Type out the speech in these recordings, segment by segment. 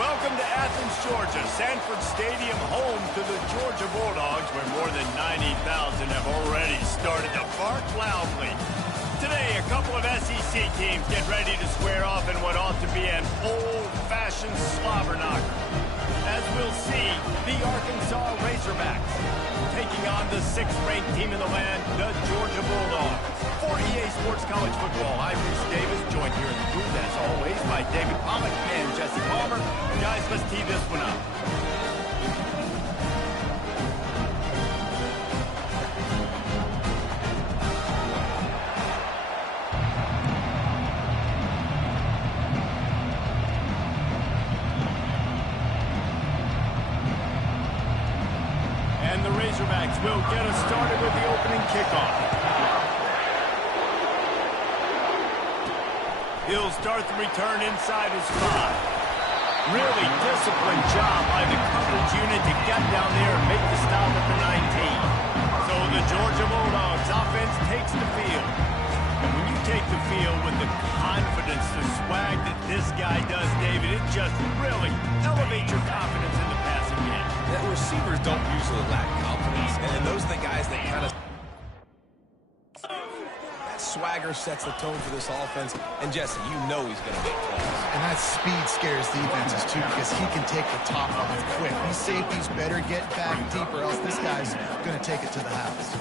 Welcome to Athens, Georgia, Sanford Stadium, home to the Georgia Bulldogs, where more than 90,000 have already started to bark loudly. Today, a couple of SEC teams get ready to square off in what ought to be an old-fashioned slobber knocker. As we'll see, the Arkansas Razorbacks taking on the 6th-ranked team in the land, the Georgia Bulldogs. For EA Sports College Football, I'm Bruce Davis, joined here in the booth, as always, by David Pollack and Jesse Palmer. Guys, let's tee this one up. And the Razorbacks will get us started with the opening kickoff. He'll start the return inside his 5. Really disciplined job by the coverage unit to get down there and make the stop at the 19. So the Georgia Bulldogs offense takes the field. And when you take the field with the confidence, the swag that this guy does, David, it just really elevates your confidence in the passing game. The receivers don't usually lack confidence, and those are the guys that kind of... swagger sets the tone for this offense, and Jesse, you know he's going to make plays. And that speed scares defenses too, because he can take the top off quick. These safeties better get back deeper, else this guy's going to take it to the house.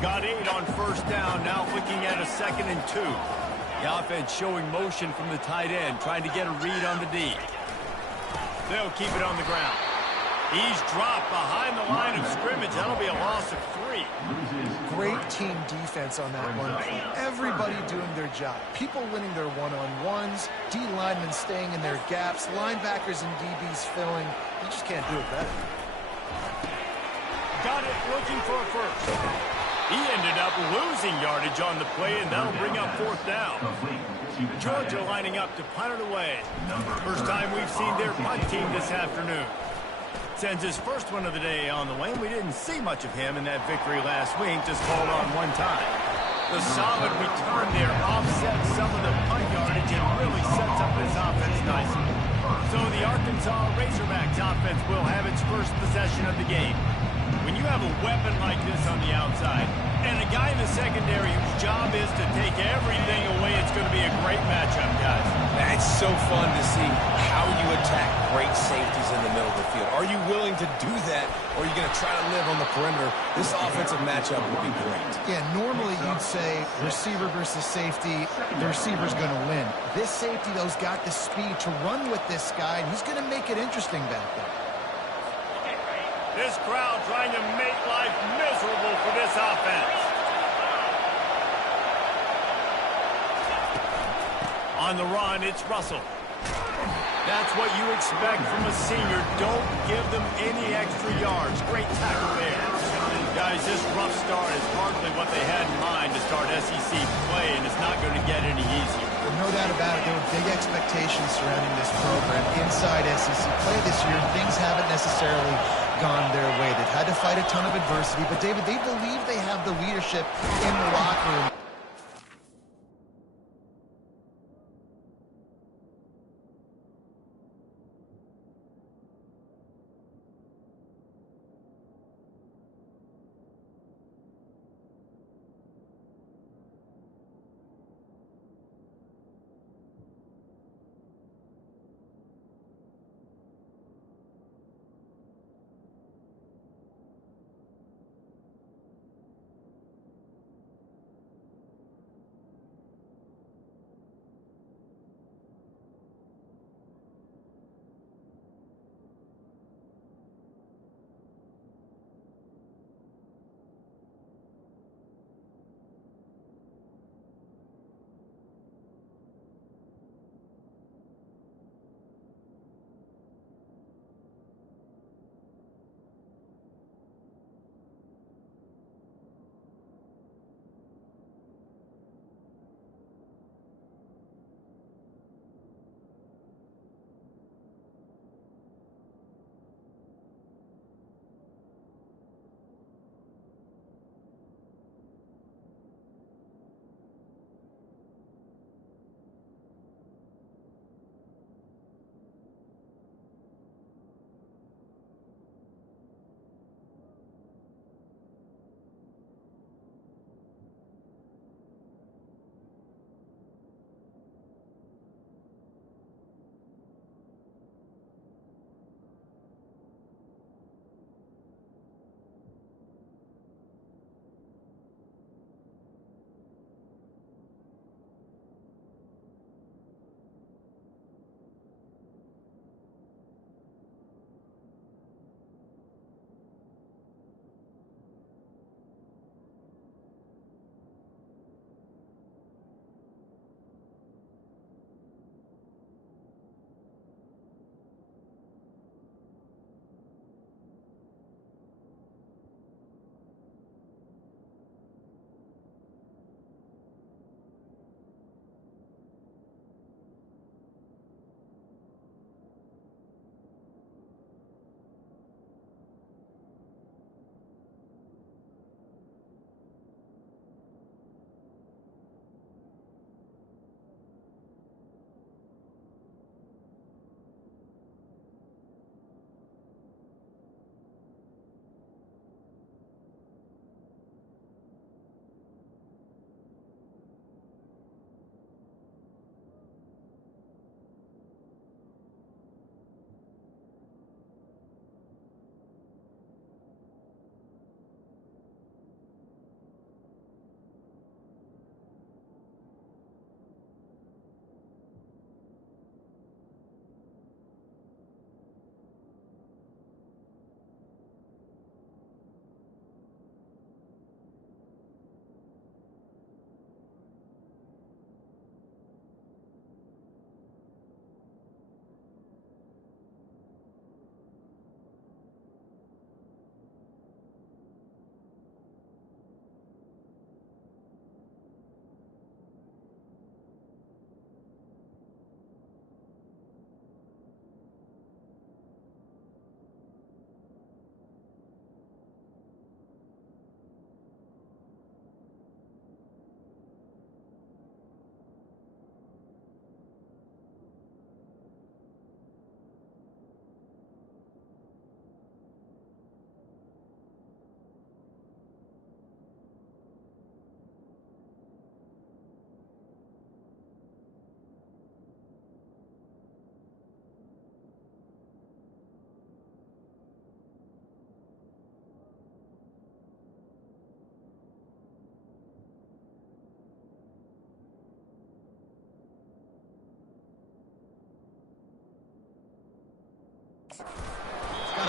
Got 8 on first down, now looking at a 2nd and 2. The offense showing motion from the tight end, trying to get a read on the D. They'll keep it on the ground. He's dropped behind the line of scrimmage. That'll be a loss of 3. Great team defense on that one. Everybody doing their job. People winning their one-on-ones, D linemen staying in their gaps, linebackers and DBs filling. You just can't do it better. Got it, looking for a first. He ended up losing yardage on the play, and that'll bring up 4th down. Georgia lining up to punt it away. First time we've seen their punt team this afternoon. Sends his first one of the day on the way. We didn't see much of him in that victory last week, just called on one time. The solid return there offsets some of the punt yardage and really sets up his offense nicely. So the Arkansas Razorbacks offense will have its first possession of the game. When you have a weapon like this on the outside, and a guy in the secondary whose job is to take everything away, it's going to be a great matchup, guys. It's so fun to see how you attack great safeties in the middle of the field. Are you willing to do that, or are you going to try to live on the perimeter? This offensive matchup will be great. Yeah, normally you'd say receiver versus safety, the receiver's going to win. This safety, though, has got the speed to run with this guy, and he's going to make it interesting back there. This crowd trying to make life miserable for this offense. On the run, it's Russell. That's what you expect from a senior. Don't give them any extra yards. Great tackle there. Guys, this rough start is hardly what they had in mind to start SEC play, and it's not going to get any easier. Well, no doubt about it. There were big expectations surrounding this program inside SEC play this year. Things haven't necessarily gone their way. They've had to fight a ton of adversity, but David, they believe they have the leadership in the locker room.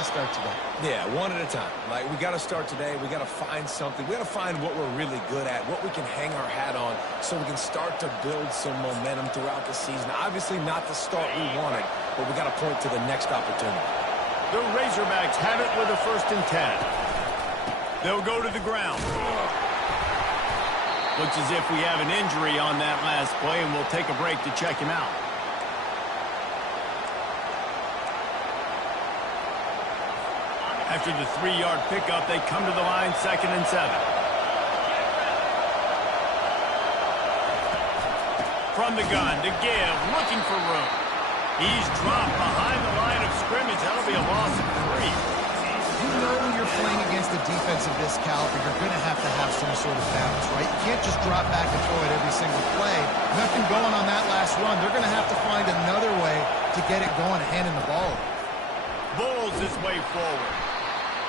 start today. Yeah, one at a time. Like, we got to start today. We got to find something. We got to find what we're really good at, what we can hang our hat on, so we can start to build some momentum throughout the season. Obviously not the start we wanted, but we got to point to the next opportunity. The Razorbacks have it with a 1st and 10. They'll go to the ground. Looks as if we have an injury on that last play, and we'll take a break to check him out. After the 3-yard pickup, they come to the line, 2nd and 7. From the gun to give, looking for room. He's dropped behind the line of scrimmage. That'll be a loss of 3. You know when you're playing against a defense of this caliber, you're going to have some sort of balance, right? You can't just drop back and throw it every single play. Nothing going on that last run. They're going to have to find another way to get it going, handing the ball. Bulls his way forward.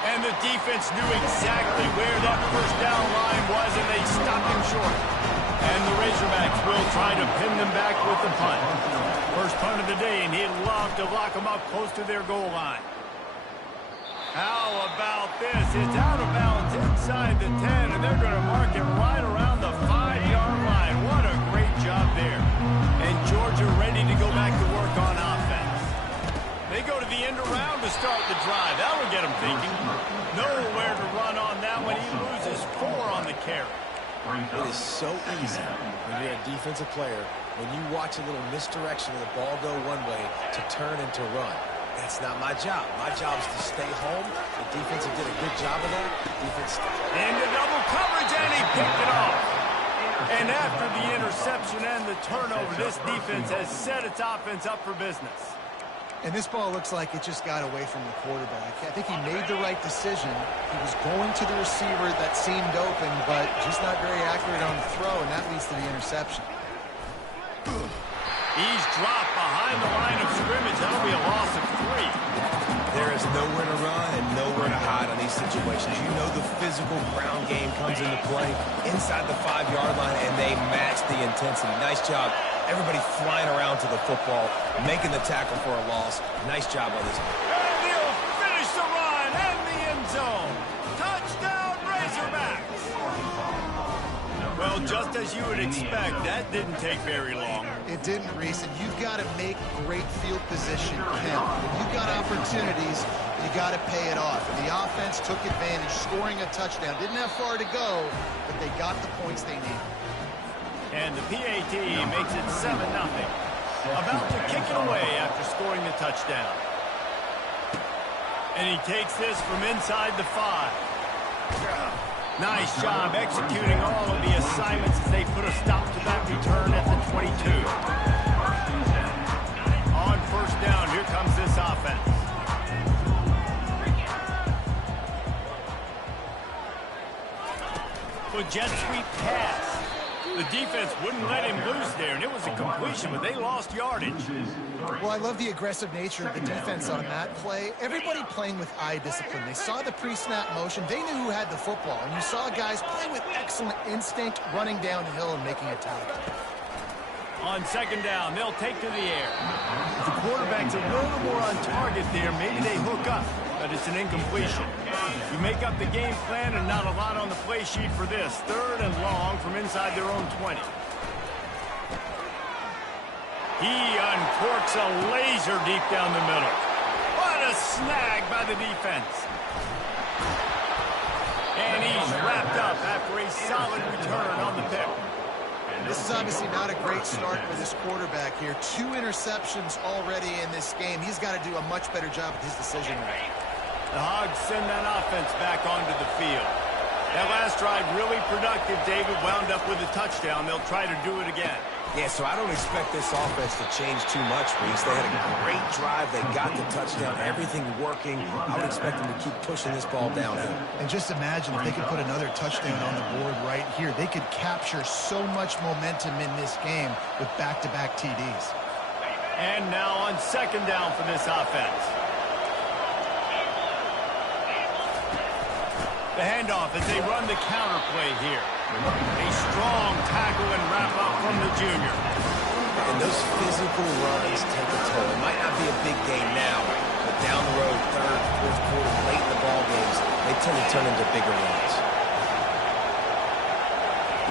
And the defense knew exactly where that 1st down line was, and they stopped him short. And the Razorbacks will try to pin them back with the punt. First punt of the day, and he'd love to lock them up close to their goal line. How about this? It's out of bounds inside the 10, and they're going to mark it right around the 5-yard line. What a great job there. And Georgia ready to go back to work on offense. They go to the end around to start the drive. That'll get them thinking. Nowhere to run on that one. He loses 4 on the carry. It is so easy when you're a defensive player, when you watch a little misdirection of the ball go one way, to turn and to run. That's not my job. My job is to stay home. The defense did a good job of that. Defense into double coverage, and he picked it off. And after the interception and the turnover, this defense has set its offense up for business. And this ball looks like it just got away from the quarterback. I think he made the right decision. He was going to the receiver that seemed open, but just not very accurate on the throw, and that leads to the interception. He's dropped behind the line of scrimmage. That'll be a loss of 3. There is nowhere to run and nowhere to hide on these situations. You know the physical ground game comes into play inside the 5-yard line, and they match the intensity. Nice job. Everybody flying around to the football, making the tackle for a loss. Nice job on this. And he'll finish the run and the end zone. Touchdown, Razorbacks. Well, just as you would expect, that didn't take very long. It didn't, Reese, and you've got to make great field position count. When you've got opportunities, you got to pay it off. And the offense took advantage, scoring a touchdown. Didn't have far to go, but they got the points they needed. And the PAT makes it 7-0. About to kick it away after scoring the touchdown. And he takes this from inside the 5. Nice job executing all of the assignments as they put a stop to that return at the 22. On 1st down, here comes this offense. The jet sweep pass. The defense wouldn't let him loose there, and it was a completion, but they lost yardage. Well, I love the aggressive nature of the defense on that play. Everybody playing with eye discipline. They saw the pre-snap motion. They knew who had the football, and you saw guys play with excellent instinct, running downhill and making a tackle. On 2nd down, they'll take to the air. If the quarterback's a little more on target there, maybe they hook up, but it's an incompletion. You make up the game plan and not a lot on the play sheet for this. 3rd and long from inside their own 20. He uncorks a laser deep down the middle. What a snag by the defense. And he's wrapped up after a solid return on the pick. This is obviously not a great start for this quarterback here. 2 interceptions already in this game. He's got to do a much better job with his decision making. The Hogs send that offense back onto the field. That last drive really productive. David wound up with a touchdown. They'll try to do it again. Yeah, so I don't expect this offense to change too much, Reese. They had a great drive. They got the touchdown. Everything working. I would expect them to keep pushing this ball downhill. And just imagine if they could put another touchdown on the board right here. They could capture so much momentum in this game with back-to-back TDs. And now on 2nd down for this offense. The handoff as they run the counter play here. A strong tackle and wrap up from the junior. And those physical runs take a toll. It might not be a big game now, but down the road, third, fourth quarter, late in the ball games, they tend to turn into bigger runs.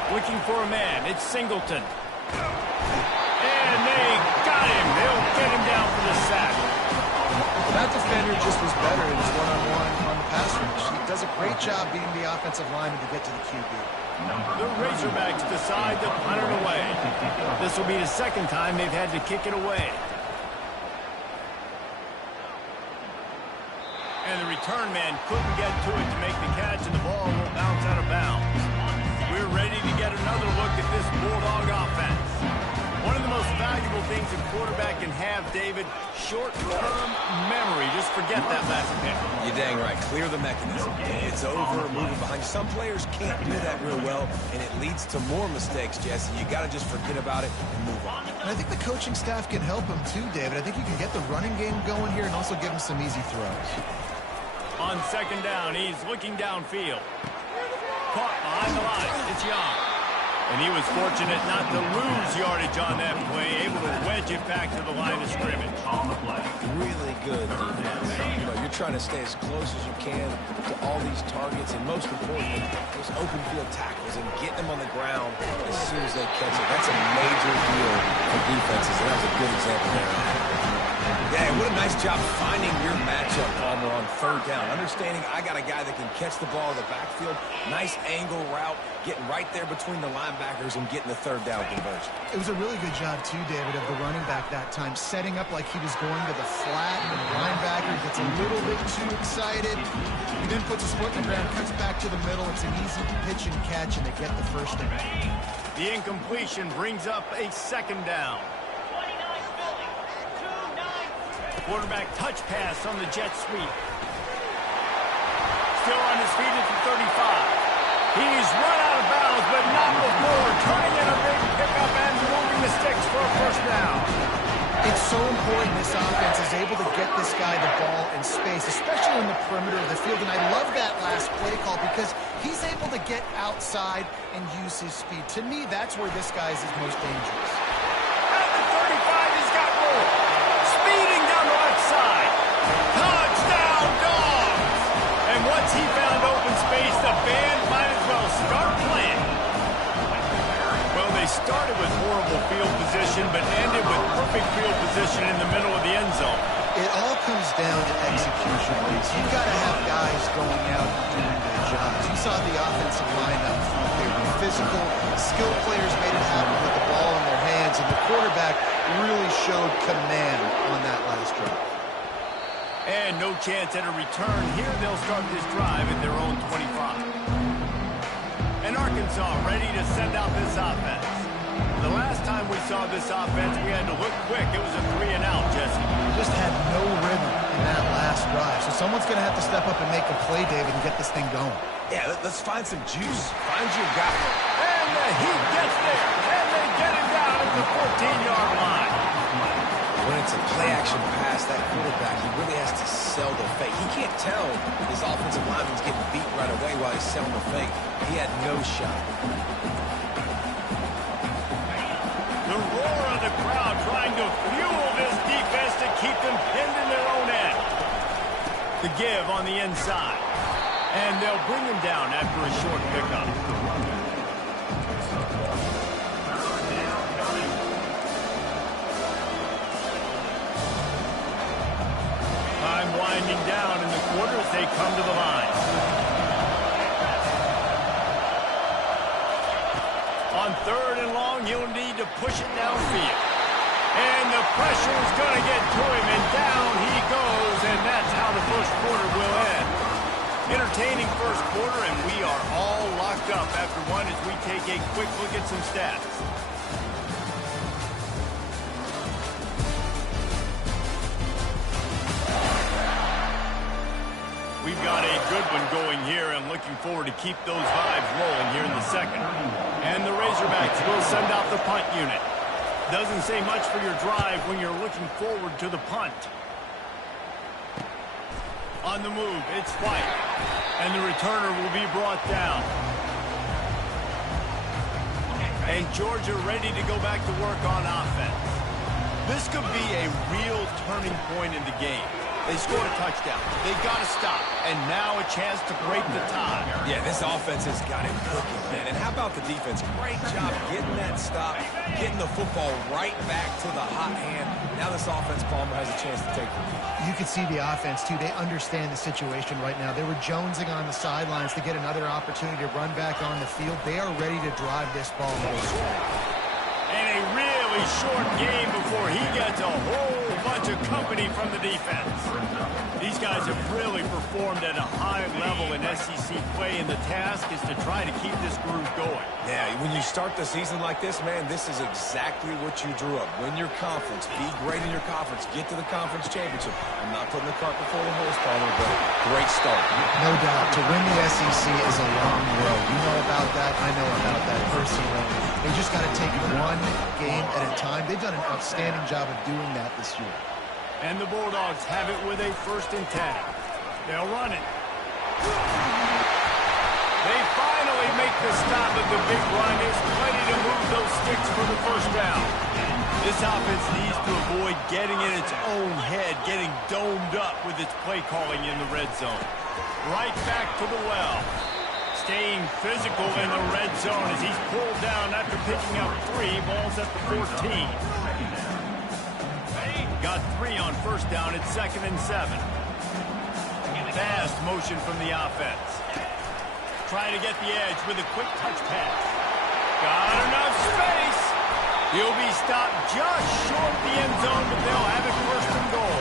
Looking for a man. It's Singleton. And they got him. They'll get him down for the sack. That defender just was better in his one-on-one on the pass rush. He does a great job beating the offensive lineman to get to the QB. The Razorbacks decide to punt it away. This will be the second time they've had to kick it away. And the return man couldn't get to it to make the catch, and the ball will bounce out of bounds. We're ready to get another look at this Bulldog offense. One of the most valuable things a quarterback can have, David, short-term memory. Just forget that last pick. You're dang right. Clear the mechanism. It's over, moving behind. Some players can't do that real well, and it leads to more mistakes, Jesse. You got to just forget about it and move on. And I think the coaching staff can help him too, David. I think you can get the running game going here and also give him some easy throws. On second down, he's looking downfield. Caught behind the line. It's Young. And he was fortunate not to lose yardage on that play, able to wedge it back to the line of scrimmage. Really good defense. You know, you're trying to stay as close as you can to all these targets, and most importantly, those open field tackles and getting them on the ground as soon as they catch it. That's a major deal for defenses, and that was a good example there. Yeah, what a nice job finding your matchup, Palmer, on third down. Understanding I got a guy that can catch the ball in the backfield. Nice angle route, getting right there between the linebackers and getting the third down conversion. It was a really good job, too, David, of the running back that time, setting up like he was going to the flat, and the linebacker gets a little bit too excited. He then puts his foot in the ground, cuts back to the middle. It's an easy pitch and catch, and they get the first down. The incompletion brings up a second down. Quarterback touch pass on the jet sweep. Still on his feet at the 35. He's run out of bounds, but not before turning in a big pickup and moving the sticks for a first down. It's so important this offense is able to get this guy the ball in space, especially in the perimeter of the field. And I love that last play call because he's able to get outside and use his speed. To me, that's where this guy is his most dangerous. At the 35, he's got room. Speeding down the left side. Touchdown, Dogs! And once he found open space, the band might as well start playing. Well, they started with horrible field position, but ended with perfect field position in the middle of the end zone. It all comes down to execution, Reese. You've got to have guys going out and doing their jobs. You saw the offensive line up front. They were physical. Skilled players made it happen with the ball in their hands, and the quarterback really showed command on that last drive. And no chance at a return here. They'll start this drive at their own 25. And Arkansas ready to send out this offense. The last time we saw this offense, we had to look quick. It was a 3-and-out, Jesse. Just had no rhythm in that last drive. So someone's going to have to step up and make a play, David, and get this thing going. Yeah, let's find some juice. Find your guy. And the heat gets there. And they get him down at the 14-yard line. When it's a play-action pass, that quarterback, he really has to sell the fake. He can't tell his offensive lineman's getting beat right away while he's selling the fake. He had no shot. The roar of the crowd trying to fuel this defense to keep them pinned in their own end. The give on the inside. And they'll bring him down after a short pickup. Time winding down in the quarter as they come to the line. On third and long, he'll need to push it downfield. And the pressure is going to get to him, and down he goes, and that's how the first quarter will end. Entertaining first quarter, and we are all locked up after one as we take a quick look at some stats. We've got a good one going here and looking forward to keep those vibes rolling here in the second. And the Razorbacks will send out the punt unit. Doesn't say much for your drive when you're looking forward to the punt. On the move, it's White. And the returner will be brought down. And Georgia ready to go back to work on offense. This could be a real turning point in the game. They scored a touchdown. They got to stop. And now a chance to break the tie. Yeah, this offense has got it cooking, man. And how about the defense? Great job getting that stop, getting the football right back to the hot hand. Now this offense, Palmer, has a chance to take the lead. You can see the offense, too. They understand the situation right now. They were jonesing on the sidelines to get another opportunity to run back on the field. They are ready to drive this ball more. And a really short game before he gets a whole bunch of company from the defense. These guys have really performed at a high level in SEC play, and the task is to try to keep this groove going. Yeah, when you start the season like this, man, this is exactly what you drew up. Win your conference, be great in your conference, get to the conference championship. I'm not putting the cart before the horse, Palmer, but great start. No doubt. To win the SEC is a long road. You know about that. I know about that personally. They just got to take it one game at a time. They've done an outstanding job of doing that this year. And the Bulldogs have it with a 1st and 10. They'll run it. They finally make the stop at the big run. Is plenty to move those sticks for the 1st down. This offense needs to avoid getting in its own head, getting domed up with its play calling in the red zone. Right back to the well. Staying physical in the red zone as he's pulled down after picking up 3 balls at the 14. Got 3 on 1st down at 2nd and 7. Fast motion from the offense. Trying to get the edge with a quick touch pass. Got enough space. He'll be stopped just short the end zone, but they'll have it 1st and goal.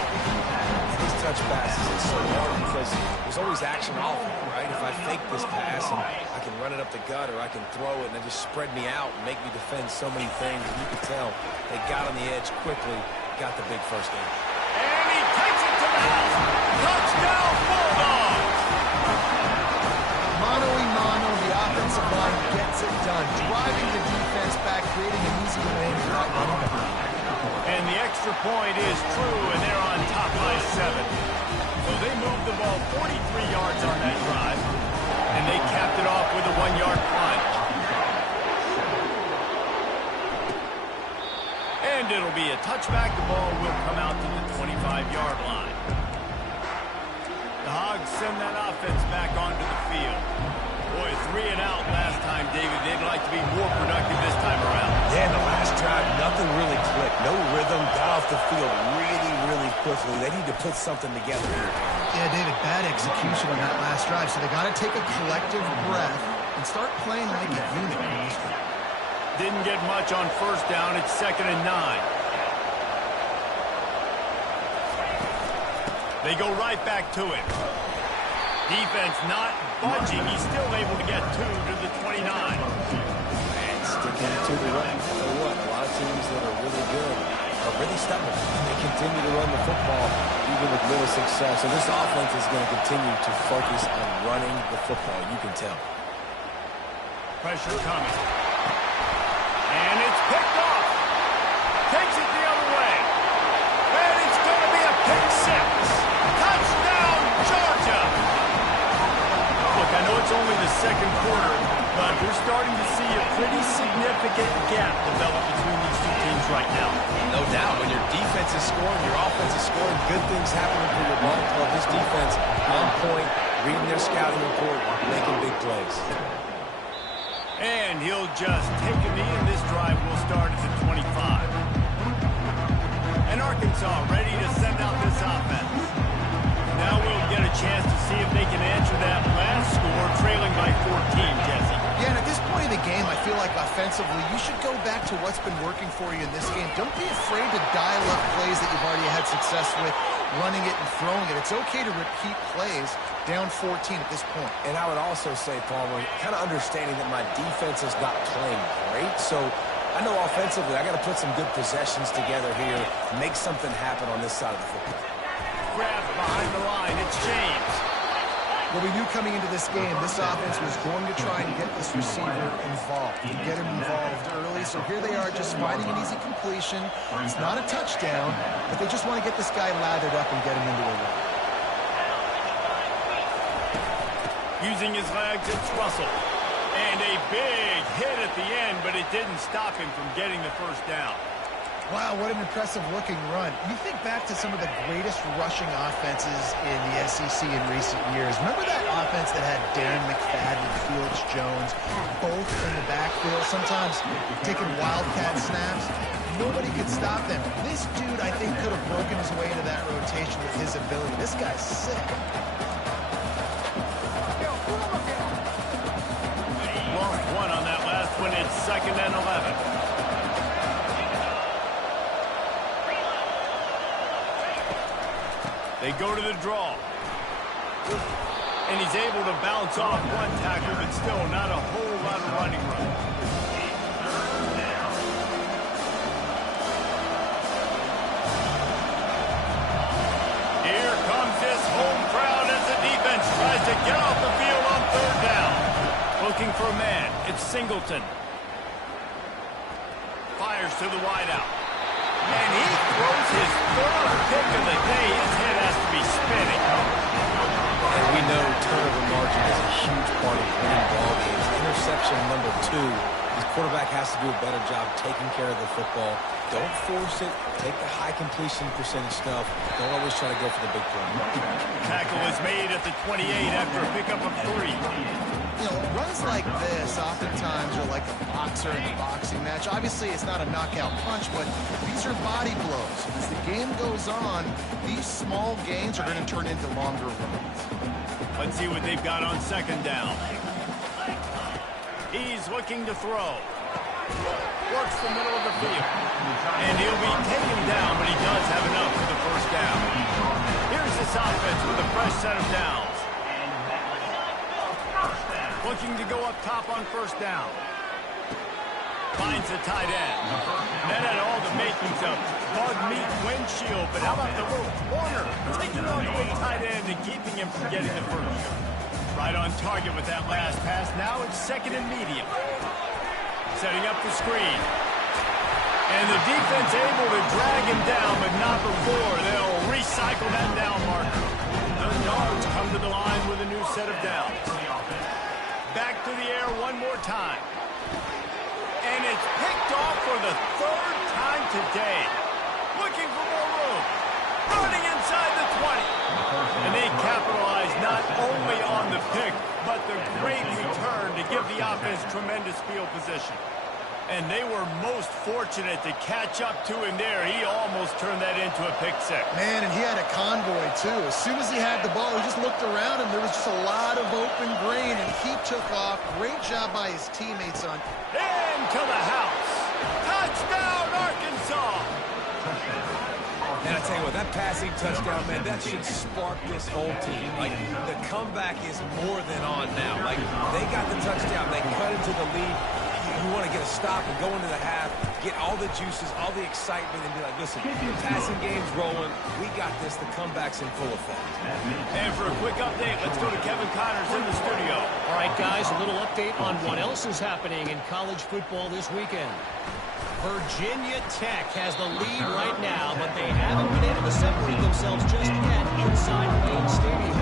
These touch passes are so hard because there's always action off of it, right? If I fake this pass and I can run it up the gut or I can throw it and it just spread me out and make me defend so many things. And you can tell they got on the edge quickly, got the big 1st down. And he takes it to the house. Touchdown, Bulldogs! Mano a mano, the offensive line gets it done. Driving the defense back, creating an easy lane for that running back. And the extra point is true, and they're on top by 7. So they moved the ball 43 yards on that drive, and they capped it off with a 1-yard plunge. And it'll be a touchback. The ball will come out to the 25-yard line. The Hogs send that offense back onto the field. Boy, 3 and out last time, David. They'd like to be more productive this time around. Yeah, in the last drive, nothing really clicked. No rhythm, got off the field really, really quickly. They need to put something together here. Yeah, David, bad execution on that last drive, so they got to take a collective breath and start playing like a unit in this one. Didn't get much on 1st down. It's 2nd and 9. They go right back to it. Defense not budging. He's still able to get 2 to the 29. And sticking to the run. You know what? A lot of teams that are really good are really stubborn. They continue to run the football even with little success. So this offense is going to continue to focus on running the football. You can tell. Pressure coming. And it's picked off. Takes it the other way. And it's going to be a pick 6. Touchdown, Georgia. Look, I know it's only the 2nd quarter, but we're starting to see a pretty significant gap develop between these 2 teams right now. No doubt. When your defense is scoring, your offense is scoring, good things happening for your ball club. This defense on point, reading their scouting report, making big plays. And he'll just take a knee, and this drive will start at the 25. And Arkansas ready to send out this offense. Now we'll get a chance to see if they can answer that last score, trailing by 14, Jesse. Yeah, and at this point in the game, I feel like offensively, you should go back to what's been working for you in this game. Don't be afraid to dial up plays that you've already had success with, running it and throwing it. It's okay to repeat plays down 14 at this point. And I would also say, Palmer, kind of understanding that my defense is not playing great, so I know offensively I got to put some good possessions together here, make something happen on this side of the football. Grab behind the line. It's James. Well, we knew coming into this game, this offense was going to try and get this receiver involved, to get him involved early. So here they are just finding an easy completion. It's not a touchdown, but they just want to get this guy lathered up and get him into a run. Using his legs, it's Russell. And a big hit at the end, but it didn't stop him from getting the first down. Wow, what an impressive-looking run. You think back to some of the greatest rushing offenses in the SEC in recent years. Remember that offense that had Darren McFadden, Felix Jones, both in the backfield, sometimes taking wildcat snaps? Nobody could stop them. This dude, I think, could have broken his way into that rotation with his ability. This guy's sick. Lost one on that last one. It's 2nd and 11. They go to the draw. And he's able to bounce off one tackle, but still not a whole lot of running room. Here comes this home crowd as the defense tries to get off the field on 3rd down. Looking for a man. It's Singleton. Fires to the wideout. And he throws his 3rd pick of the day. His head has to be spinning. And we know turnover margin is a huge part of winning ball games. Interception number 2. His quarterback has to do a better job taking care of the football. Don't force it. Take the high completion percentage stuff. Don't always try to go for the big play. Tackle is made at the 28 after a pickup of 3. You know, runs like this oftentimes are like a boxer in a boxing match. Obviously, it's not a knockout punch, but these are body blows. As the game goes on, these small gains are going to turn into longer runs. Let's see what they've got on 2nd down. He's looking to throw. Works the middle of the field. And he'll be taken down, but he does have enough for the 1st down. Here's this offense with a fresh set of downs. Looking to go up top on 1st down. Finds the tight end. That had all the makings of bug meat windshield, but how about the little corner taking on the big tight end and keeping him from getting the first? Right on target with that last pass. Now it's 2nd and medium. Setting up the screen. And the defense able to drag him down, but not before they'll recycle that down marker. The Yards come to the line with a new set of downs. Back to the air one more time. And it's picked off for the 3rd time today. Looking for more room. Running inside the 20. And they capitalize not only on the pick, but the great return to give the offense tremendous field position. And they were most fortunate to catch up to him there. He almost turned that into a pick six. Man, and he had a convoy, too. As soon as he had the ball, he just looked around him. There was just a lot of open grain, and he took off. Great job by his teammates on. Into the house. Touchdown, Arkansas. And I tell you what, that passing touchdown, man, that should spark this whole team. Like, the comeback is more than on now. Like, they got the touchdown. They cut into the lead. You want to get a stop and go into the half, get all the juices, all the excitement, and be like, listen, passing game's rolling. We got this. The comeback's in full effect. And for a quick update, let's go to Kevin Connors in the studio. All right, guys, a little update on what else is happening in college football this weekend. Virginia Tech has the lead right now, but they haven't been able to separate themselves just yet inside Wayne Stadium.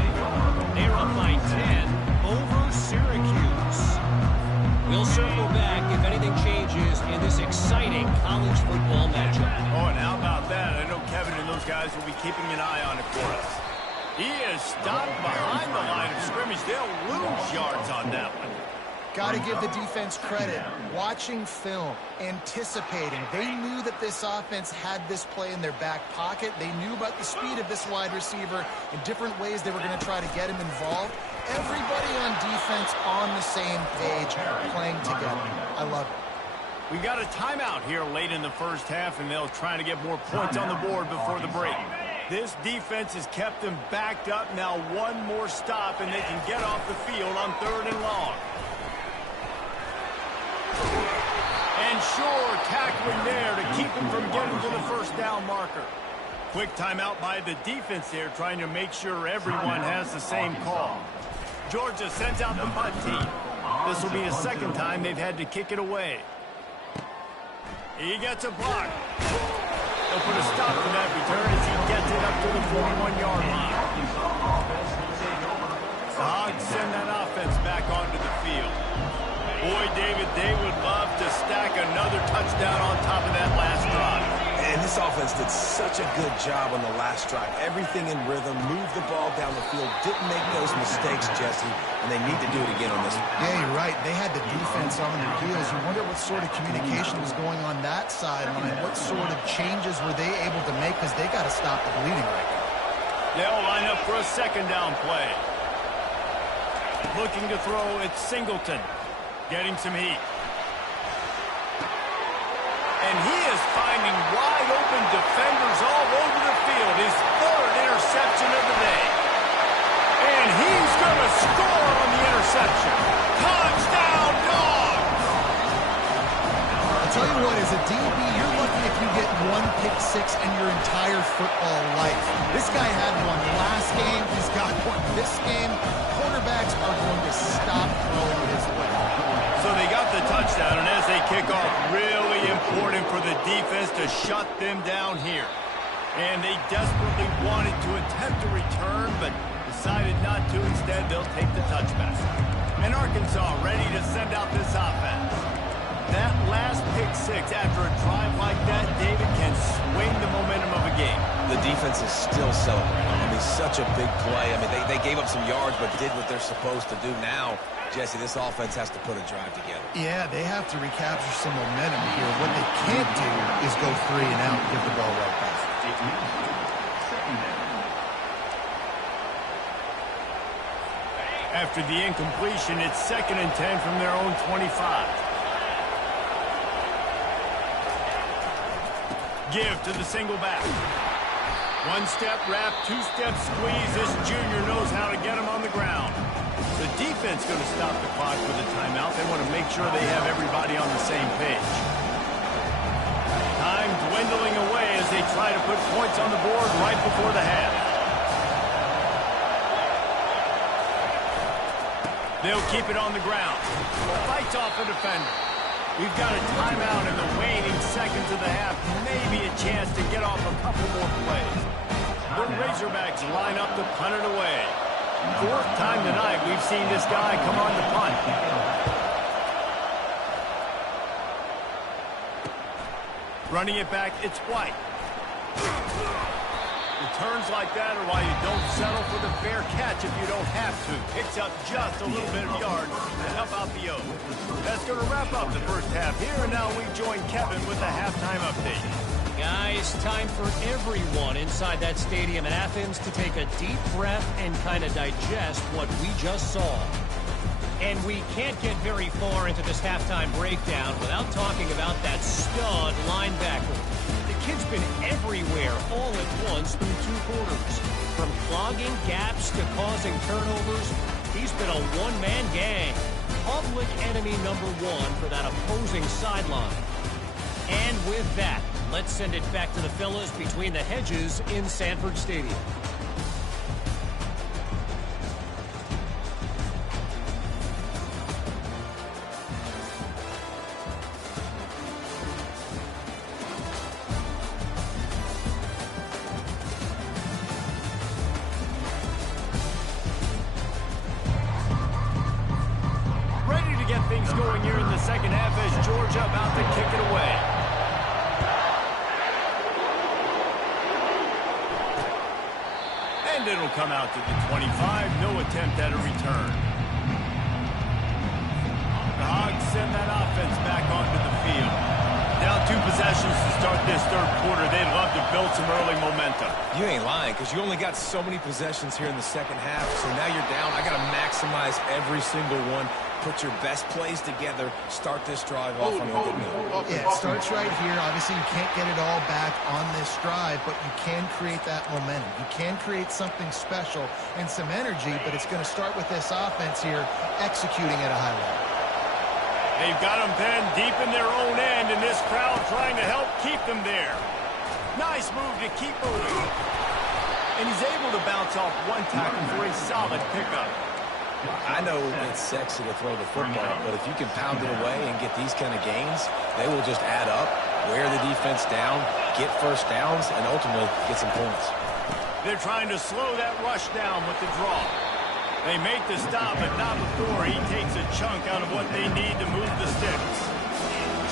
They're up by 10 over Syracuse. We'll circle back if anything changes in this exciting college football matchup. Oh, and how about that? I know Kevin and those guys will be keeping an eye on it for us. He is stopped behind the line of scrimmage. They'll lose yards on that one. Got to give the defense credit. Watching film, anticipating. They knew that this offense had this play in their back pocket. They knew about the speed of this wide receiver in different ways they were going to try to get him involved. Everybody on defense on the same page, playing together. I love it. We got a timeout here late in the 1st half, and they'll try to get more points on the board before the break. This defense has kept them backed up. Now one more stop, and they can get off the field on 3rd and long. And sure, tackling there to keep him from getting to the 1st down marker. Quick timeout by the defense there, trying to make sure everyone has the same call. Georgia sends out the punt team. This will be the 2nd time they've had to kick it away. He gets a block. They'll put a stop to that return as he gets it up to the 41-yard line. The Hogs send that offense back onto the field. Boy, David, they would love to stack another touchdown on top of that last drive. And this offense did such a good job on the last drive. Everything in rhythm, moved the ball down the field, didn't make those mistakes, Jesse, and they need to do it again on this one. Yeah, you're right. They had the defense on their heels. You wonder what sort of communication was going on that sideline. What sort of changes were they able to make, because they got to stop the bleeding right now. They'll line up for a second down play. Looking to throw, it's Singleton. Getting some heat. And he is finding wide open defenders all over the field. His third interception of the day. And he's going to score on the interception. Touchdown, Dogs! I'll tell you what, as a DB, you're lucky if you get one pick six in your entire football life. This guy had one last game. He's got one this game. Quarterbacks are going to stop throwing his way. So they got the touchdown, and as they kick off, really important for the defense to shut them down here. And they desperately wanted to attempt a return, but decided not to. Instead, they'll take the touchback. And Arkansas ready to send out this offense. That last pick six after a drive like that, David, can swing the momentum of a game. The defense is still celebrating. I mean, such a big play. I mean, they gave up some yards, but did what they're supposed to do. Now, Jesse, this offense has to put a drive together. Yeah, they have to recapture some momentum here. What they can't do is go 3 and out and give the ball right back. After the incompletion, it's 2nd and 10 from their own 25. Give to the single back. One-step wrap, two-step squeeze. This junior knows how to get him on the ground. The defense going to stop the clock with a timeout. They want to make sure they have everybody on the same page. Time dwindling away as they try to put points on the board right before the half. They'll keep it on the ground. Fights off a defender. We've got a timeout in the waning seconds of the half. Maybe a chance to get off a couple more plays. The Razorbacks line up to punt it away. 4th time tonight we've seen this guy come on to punt. Running it back, it's White. Returns like that are why you don't settle for the fair catch if you don't have to. Picks up just a little bit of yards to help out the O. That's going to wrap up the first half here, and now we join Kevin with the halftime update. Guys, time for everyone inside that stadium in Athens to take a deep breath and kind of digest what we just saw. And we can't get very far into this halftime breakdown without talking about that stud linebacker. The kid's been everywhere all at once through 2 quarters. From clogging gaps to causing turnovers, he's been a one-man gang. Public enemy number 1 for that opposing sideline. And with that, let's send it back to the fellas between the hedges in Sanford Stadium. Ready to get things going here in the second half as Georgia about to kick it away. And it'll come out to the 25. No attempt at a return. The Hogs send that offense back onto the field. Down 2 possessions to start this 3rd quarter. They'd love to build some early momentum. You ain't lying, because you only got so many possessions here in the second half, so now you're down. I got to maximize every single one. Put your best plays together. Start this drive off on a good note. Yeah, it starts right here. Obviously, you can't get it all back on this drive, but you can create that momentum. You can create something special and some energy, but it's going to start with this offense here executing at a high level. They've got them pinned deep in their own end, and this crowd trying to help keep them there. Nice move to keep moving. And he's able to bounce off one tackle for a solid pickup. I know it's sexy to throw the football, but if you can pound it away and get these kind of gains, they will just add up, wear the defense down, get first downs, and ultimately get some points. They're trying to slow that rush down with the draw. They make the stop, but not before he takes a chunk out of what they need to move the sticks.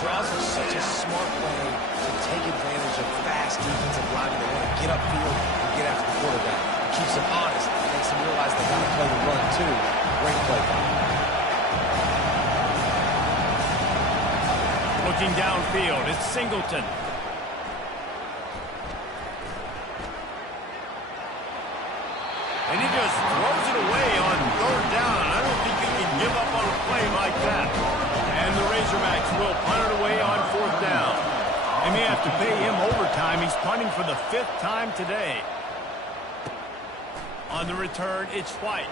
Draws are such a smart play to take advantage of fast defensive linemen that want to get upfield and get after the quarterback. It keeps them honest. It makes them realize they got to play the run, too. Great play. Looking downfield, it's Singleton. And he just throws it away on third down. I don't think you can give up on a play like that. And the Razorbacks will punt it away on fourth down. They may have to pay him overtime. He's punting for the 5th time today. On the return, it's White.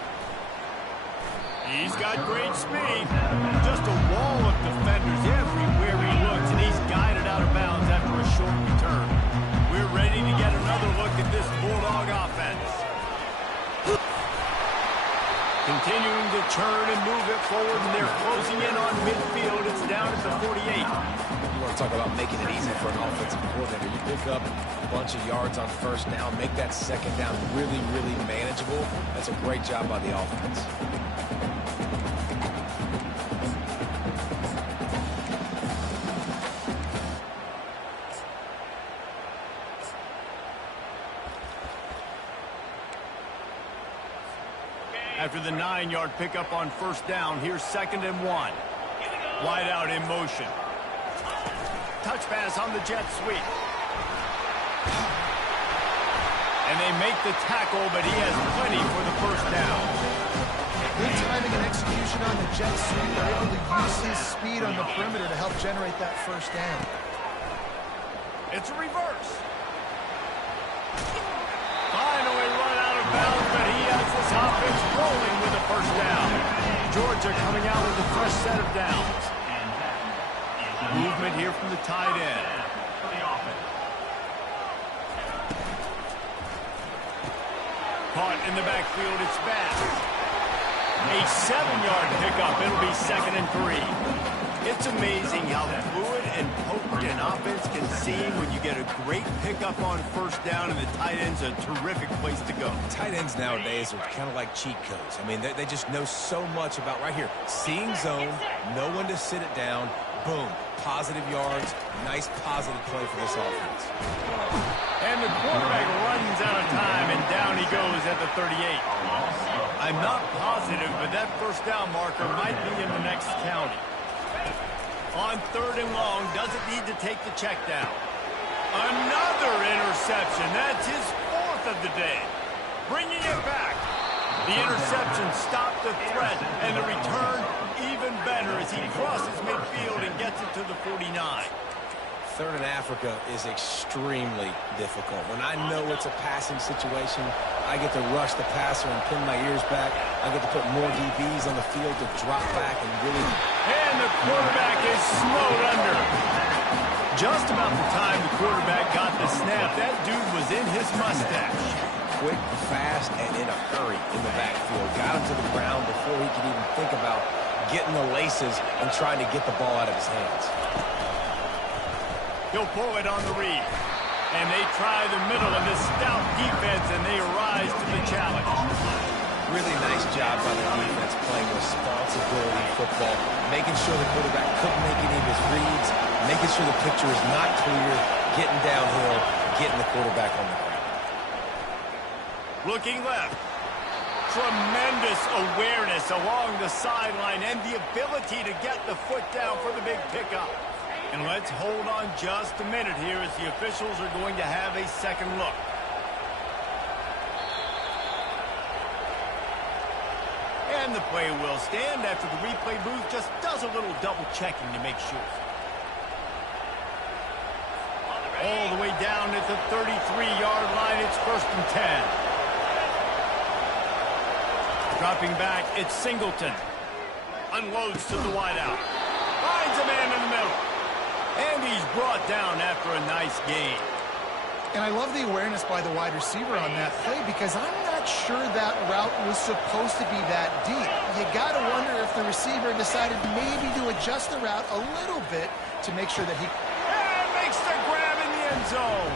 He's got great speed. Just a wall of defenders everywhere he looks, and he's guided out of bounds after a short return. We're ready to get another look at this Bulldog offense. Continuing to churn and move it forward, and they're closing in on midfield. It's down at the 48. You want to talk about making it easy for an offensive coordinator. You pick up a bunch of yards on first down, make that second down really, really manageable. That's a great job by the offense. After the 9-yard pickup on first down, here's 2nd and 1. Wide out in motion. Touch pass on the jet sweep. And they make the tackle, but he has plenty for the first down. Good timing and execution on the jet sweep. They're able to use his speed on the perimeter to help generate that first down. It's a reverse. Finally run out of bounds, but he has this offense rolling with the first down. Georgia coming out with a fresh set of downs. Movement here from the tight end. Caught in the backfield, it's Bass. A 7-yard pickup. It'll be 2nd and 3. It's amazing how fluid and potent an offense can seem when you get a great pickup on first down, and the tight end's a terrific place to go. Tight ends nowadays are kind of like cheat codes. I mean, they just know so much about right here. Seeing zone, know when to sit it down, boom, positive yards, nice positive play for this offense. And the quarterback runs out of time, and down he goes at the 38. I'm not positive, but that first down marker might be in the next county. On 3rd and long, doesn't need to take the check down. Another interception. That's his 4th of the day. Bringing it back. The interception stopped the threat, and the return even better as he crosses midfield and gets it to the 49. 3rd and Africa is extremely difficult. When I know it's a passing situation, I get to rush the passer and pin my ears back. I get to put more DBs on the field to drop back and really... And the quarterback is slowed under. Just about the time the quarterback got the snap, that dude was in his mustache. Quick, fast, and in a hurry in the backfield. Got him to the ground before he could even think about getting the laces and trying to get the ball out of his hands. He'll pull it on the read. And they try the middle of this stout defense, and they rise to the challenge. Really nice job by the defense playing responsibility football, making sure the quarterback couldn't make any of his reads, making sure the picture is not clear, getting downhill, getting the quarterback on the ground. Looking left. Tremendous awareness along the sideline and the ability to get the foot down for the big pickup. And let's hold on just a minute here as the officials are going to have a second look. And the play will stand after the replay booth just does a little double checking to make sure. All the way down at the 33-yard line, it's 1st and 10. Dropping back, it's Singleton. Unloads to the wideout. Finds a man in the middle. And he's brought down after a nice gain. And I love the awareness by the wide receiver on that play because I'm not sure that route was supposed to be that deep. You got to wonder if the receiver decided maybe to adjust the route a little bit to make sure that he... And makes the grab in the end zone.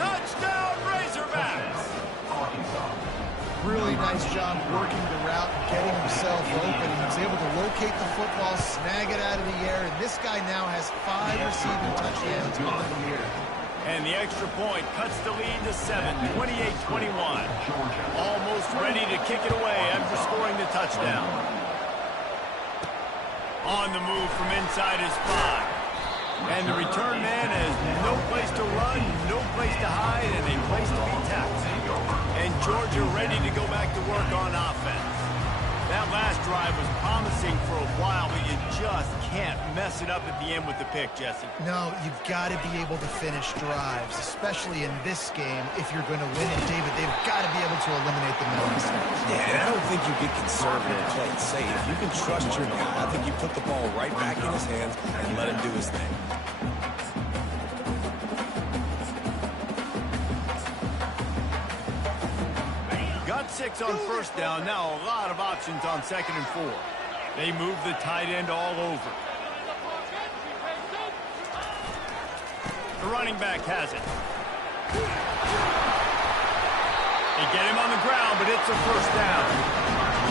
Touchdown, Razorbacks! really nice job working the route and getting himself open. He was able to locate the football, snag it out of the air, and this guy now has 5 receiving touchdowns on the year. And the extra point cuts the lead to 7, 28-21. Almost ready to kick it away after scoring the touchdown. On the move from inside his 5. And the return man has no place to run, no place to hide, and a place to be tackled. And Georgia ready to go back to work on offense. That last drive was promising for a while, but you just can't mess it up at the end with the pick, Jesse. No, you've got to be able to finish drives, especially in this game if you're going to win it. David, they've got to be able to eliminate the middle mistakes. Yeah, and I don't think you get conservative and play it safe. You can trust your guy. I think you put the ball right back in his hands and let him do his thing. Got 6 on first down. Now a lot of options on 2nd and 4. They move the tight end all over. The running back has it. They get him on the ground, but it's a first down.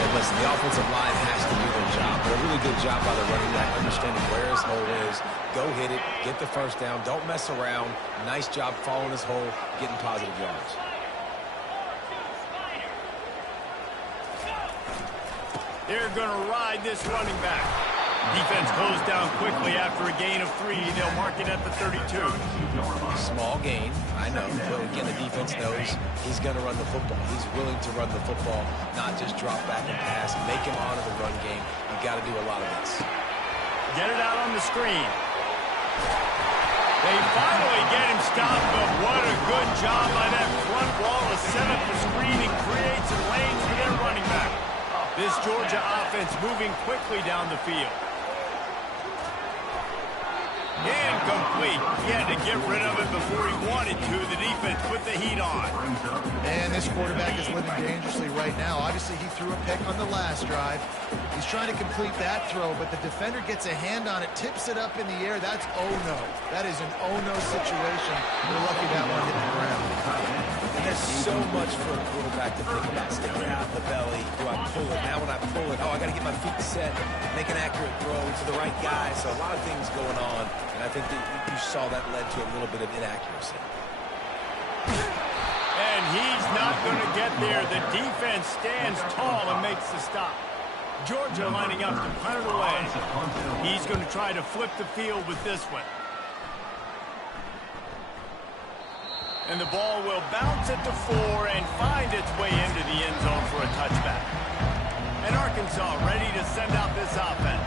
And listen, the offensive line has to do their job, but a really good job by the running back understanding where his hole is. Go hit it, get the first down, don't mess around. Nice job following his hole, getting positive yards. They're going to ride this running back. Defense closed down quickly after a gain of 3. They'll mark it at the 32. Small gain, I know. But again, the defense knows he's going to run the football. He's willing to run the football, not just drop back and pass, make him honor the run game. You've got to do a lot of this. Get it out on the screen. They finally get him stopped, but what a good job by that front wall to set up the screen and create some lanes for their running back. This Georgia offense moving quickly down the field. Incomplete. He had to get rid of it before he wanted to. The defense put the heat on. And this quarterback is living dangerously right now. Obviously, he threw a pick on the last drive. He's trying to complete that throw, but the defender gets a hand on it, tips it up in the air. That's oh-no. That is an oh-no situation. We're lucky that one hit the ground. And there's so much for a quarterback to think about. Sticking out the belly. Do I pull it? Now when I pull it, oh, I got to get my feet set, make an accurate throw to the right guy. So a lot of things going on. And I think that you saw that led to a little bit of inaccuracy. And he's not going to get there. The defense stands tall and makes the stop. Georgia lining up to punt it away. He's going to try to flip the field with this one. And the ball will bounce at the 4 and find its way into the end zone for a touchback. And Arkansas ready to send out this offense.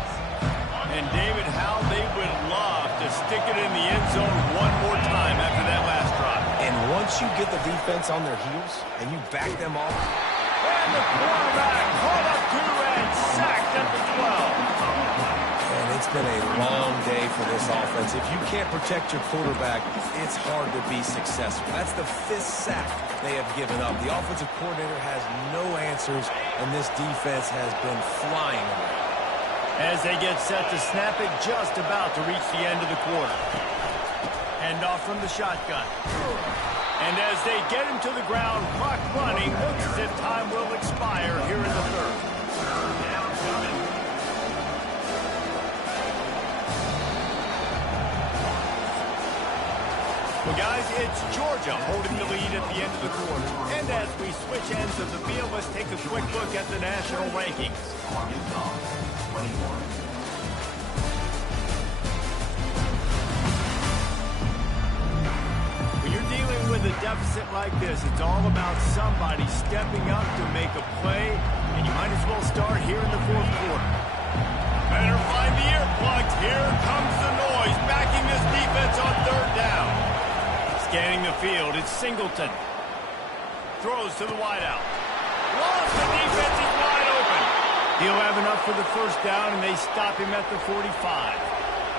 And David, how they would love to stick it in the end zone one more time after that last drive. And once you get the defense on their heels and you back them off. And the quarterback caught up to and sacked at the 12. And it's been a long day for this offense. If you can't protect your quarterback, it's hard to be successful. That's the 5th sack they have given up. The offensive coordinator has no answers, and this defense has been flying away. As they get set to snap it, just about to reach the end of the quarter. Hand off from the shotgun. And as they get him to the ground, clock running, looks as if time will expire here in the 3rd. Well, guys, it's Georgia holding the lead at the end of the quarter. And as we switch ends of the field, let's take a quick look at the national rankings. When you're dealing with a deficit like this, it's all about somebody stepping up to make a play, and you might as well start here in the 4th quarter. Better find the earplugs. Here comes the noise, backing this defense on 3rd down. Scanning the field, it's Singleton. Throws to the wideout. Lost, the defense is wide open. He'll have enough for the first down, and they stop him at the 45.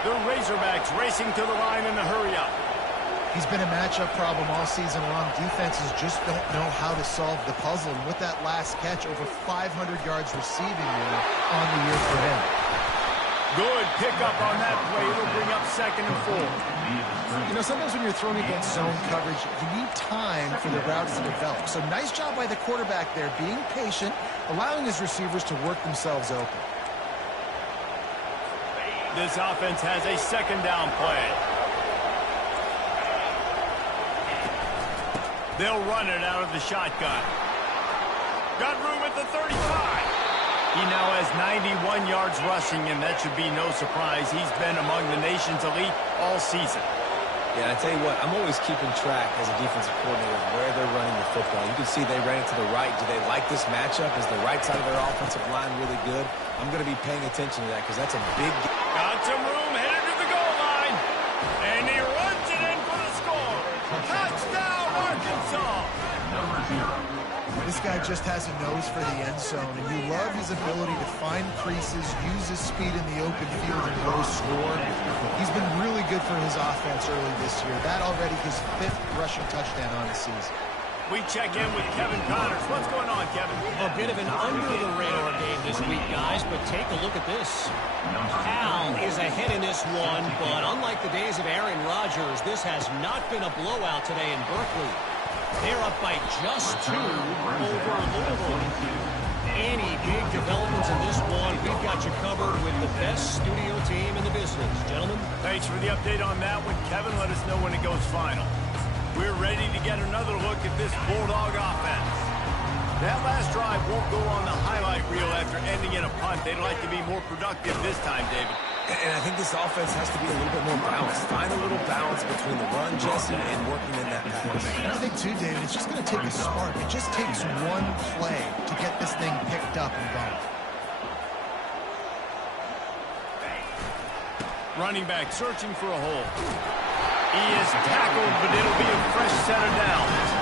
The Razorbacks racing to the line in a hurry-up. He's been a matchup problem all season long. Defenses just don't know how to solve the puzzle. And with that last catch, over 500 yards receiving on the year for him. Good pickup on that play. It'll bring up 2nd and 4. You know, sometimes when you're thrown against zone coverage, you need time for the routes to develop. So nice job by the quarterback there, being patient, allowing his receivers to work themselves open. This offense has a 2nd down play. They'll run it out of the shotgun. Got room at the 35. He now has 91 yards rushing, and that should be no surprise. He's been among the nation's elite all season. Yeah, I tell you what, I'm always keeping track as a defensive coordinator of where they're running the football. You can see they ran it to the right. Do they like this matchup? Is the right side of their offensive line really good? I'm going to be paying attention to that because that's a big... Got some room, headed to the goal line. And he runs it in for the score. Touchdown, Arkansas. This guy just has a nose for the end zone, and you love his ability to find creases, use his speed in the open field, and go score. He's been really good for his offense early this year. That already his 5th rushing touchdown on the season. We check in with Kevin Connors. What's going on, Kevin? A bit of an under-the-radar game this week, guys, but take a look at this. Al is ahead in this one, but unlike the days of Aaron Rodgers, this has not been a blowout today in Berkeley. They're up by just 2 over Louisville. Any big developments in this one, we've got you covered with the best studio team in the business. Gentlemen. Thanks for the update on that one. Kevin, let us know when it goes final. We're ready to get another look at this Bulldog offense. That last drive won't go on the highlight reel after ending in a punt. They'd like to be more productive this time, David. And I think this offense has to be a little bit more balanced. Find a little balance between the run, Jesse, and working in that pass. I think, too, David, it's just going to take a spark. It just takes one play to get this thing picked up and going. Running back searching for a hole. He is tackled, but it'll be a fresh set of downs.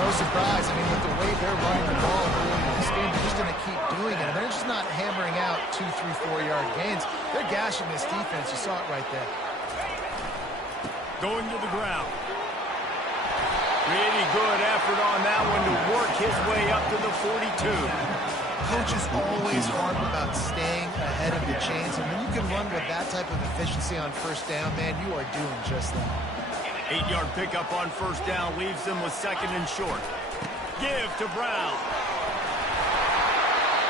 No surprise. I mean, with the way they're running the ball early in this game, they're just going to keep doing it. And they're just not hammering out 2, 3, 4-yard gains. They're gashing this defense. You saw it right there. Going to the ground. Really good effort on that one to work his way up to the 42. Coaches always harp about staying ahead of the chains. And when you can run with that type of efficiency on 1st down, man, you are doing just that. 8-yard pickup on 1st down leaves them with 2nd and short. Give to Brown.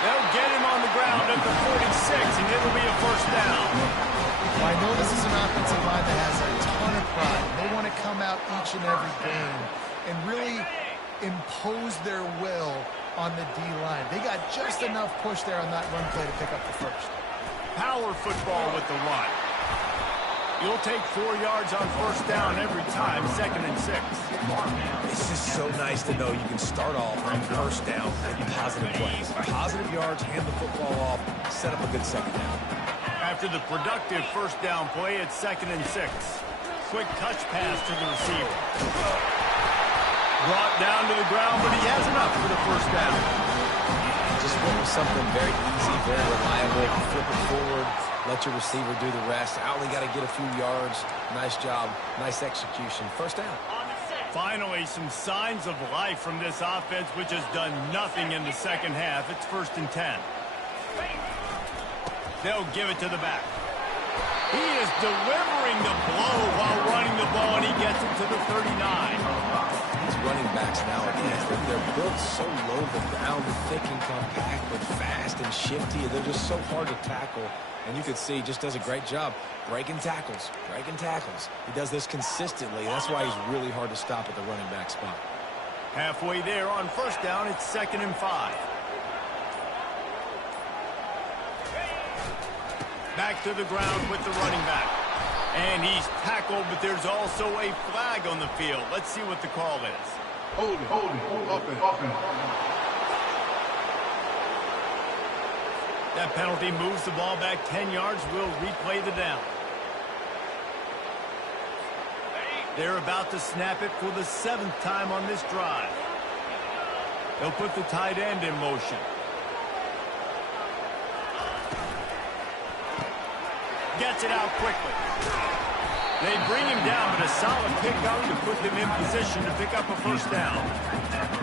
They'll get him on the ground at the 46, and it'll be a 1st down. Well, I know this is an offensive line that has a ton of pride. They want to come out each and every game and really impose their will on the D-line. They got just enough push there on that run play to pick up the 1st. Power football with the run. You'll take 4 yards on 1st down every time, 2nd and 6. It's just so nice to know you can start off on 1st down with positive plays. Positive yards, hand the football off, set up a good 2nd down. After the productive 1st down play, it's 2nd and 6. Quick touch pass to the receiver. Brought down to the ground, but he has enough for the 1st down. Just went with something very easy, very reliable. Flip it forward, let your receiver do the rest. I only got to get a few yards. Nice job, nice execution. 1st down. Finally, some signs of life from this offense, which has done nothing in the 2nd half. It's 1st and 10. They'll give it to the back. He is delivering the blow while running the ball, and he gets it to the 39. These running backs nowadays, they're built so low to the ground, thick and compact, but fast and shifty. They're just so hard to tackle. And you can see he just does a great job breaking tackles, breaking tackles. He does this consistently. That's why he's really hard to stop at the running back spot. Halfway there on 1st down, it's 2nd and 5. Back to the ground with the running back. And he's tackled, but there's also a flag on the field. Let's see what the call is. Hold it, offense. That penalty moves the ball back 10 yards. We'll replay the down. They're about to snap it for the 7th time on this drive. They'll put the tight end in motion. Gets it out quickly. They bring him down, but a solid pickup to put them in position to pick up a first down.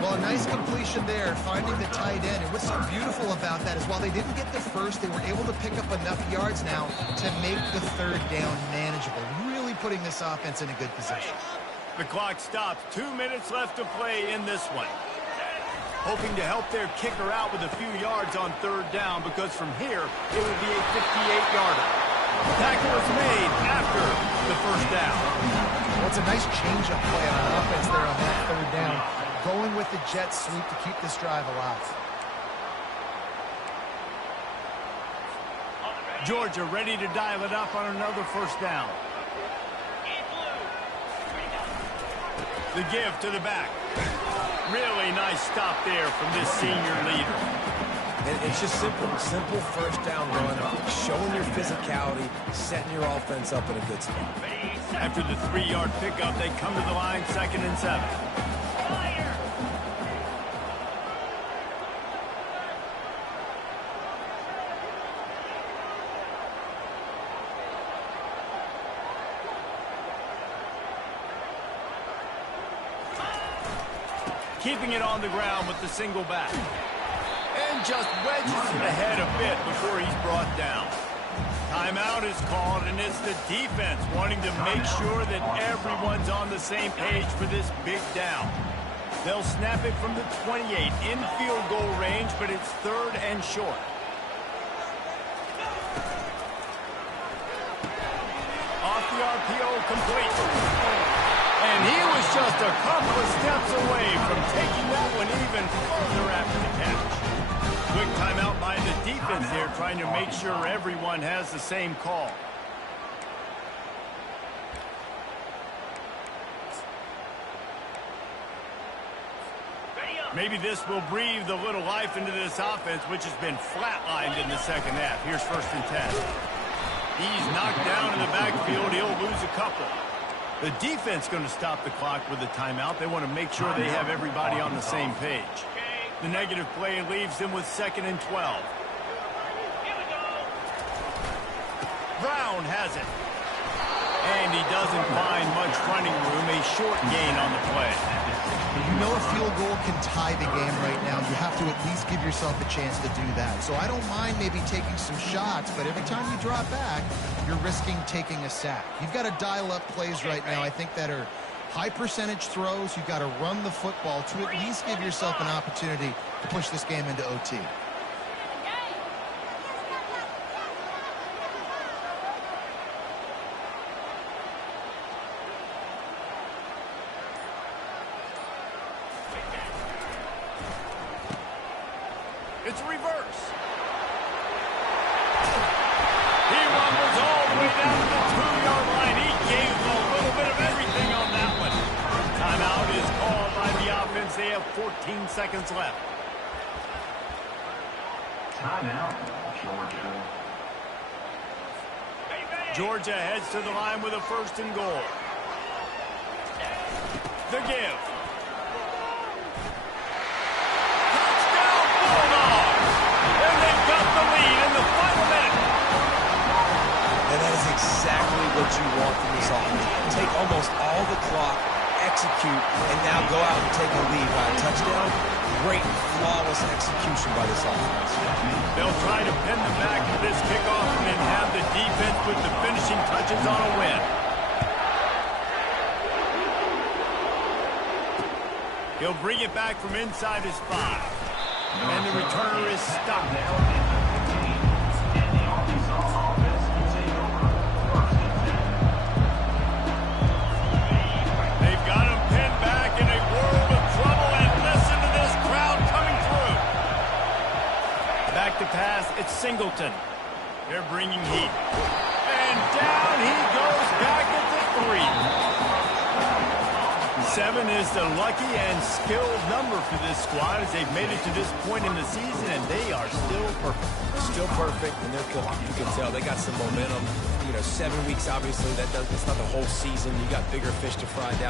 Well, a nice completion there, finding the tight end. And what's so beautiful about that is while they didn't get the first, they were able to pick up enough yards now to make the third down manageable, really putting this offense in a good position. The clock stops. 2 minutes left to play in this one. Hoping to help their kicker out with a few yards on third down, because from here, it will be a 58-yarder. Tackle was made after the first down. Well, it's a nice change-up play on offense there on that third down, going with the jet sweep to keep this drive alive. Georgia ready to dial it up on another first down. The give to the back. Really nice stop there from this senior leader. And it's just simple first down run, showing your physicality, setting your offense up in a good spot. After the 3-yard pickup, they come to the line, 2nd and 7. Keeping it on the ground with the single back. And just wedges it ahead a bit before he's brought down. Timeout is called, and it's the defense wanting to make sure that everyone's on the same page for this big down. They'll snap it from the 28 in field goal range, but it's 3rd and short. Off the RPO, complete. And he was just a couple of steps away from taking that one even further after the catch. Quick timeout by the defense there, trying to make sure everyone has the same call. Maybe this will breathe a little life into this offense, which has been flatlined in the second half. Here's 1st and 10. He's knocked down in the backfield. He'll lose a couple. The defense going to stop the clock with a timeout. They want to make sure they have everybody on the same page. The negative play leaves them with 2nd and 12. Brown has it. And he doesn't find much running room. A short gain on the play. You know a field goal can tie the game right now. You have to at least give yourself a chance to do that. So I don't mind maybe taking some shots, but every time you drop back, you're risking taking a sack. You've got to dial up plays right now, I think, that are high percentage throws. You've got to run the football to at least give yourself an opportunity to push this game into OT. It's a reverse. He rumbles all the way down to the 2-yard line. He gave a little bit of everything on that one. Timeout is called by the offense. They have 14 seconds left. Timeout, Georgia. Georgia heads to the line with a 1st and goal. The give. Exactly what you want from this offense. Take almost all the clock, execute, and now go out and take a lead by a touchdown. Great, flawless execution by this offense. They'll try to pin them back to this kickoff and then have the defense put the finishing touches on a win. He'll bring it back from inside his 5. And the returner is stopped. To pass, it's Singleton. They're bringing heat. And down he goes back at the 3. 7 is the lucky and skilled number for this squad as they've made it to this point in the season, and they are still perfect. Still perfect, and they're cooking. You can tell they got some momentum. 7 weeks, obviously, that's not the whole season. You got bigger fish to fry down.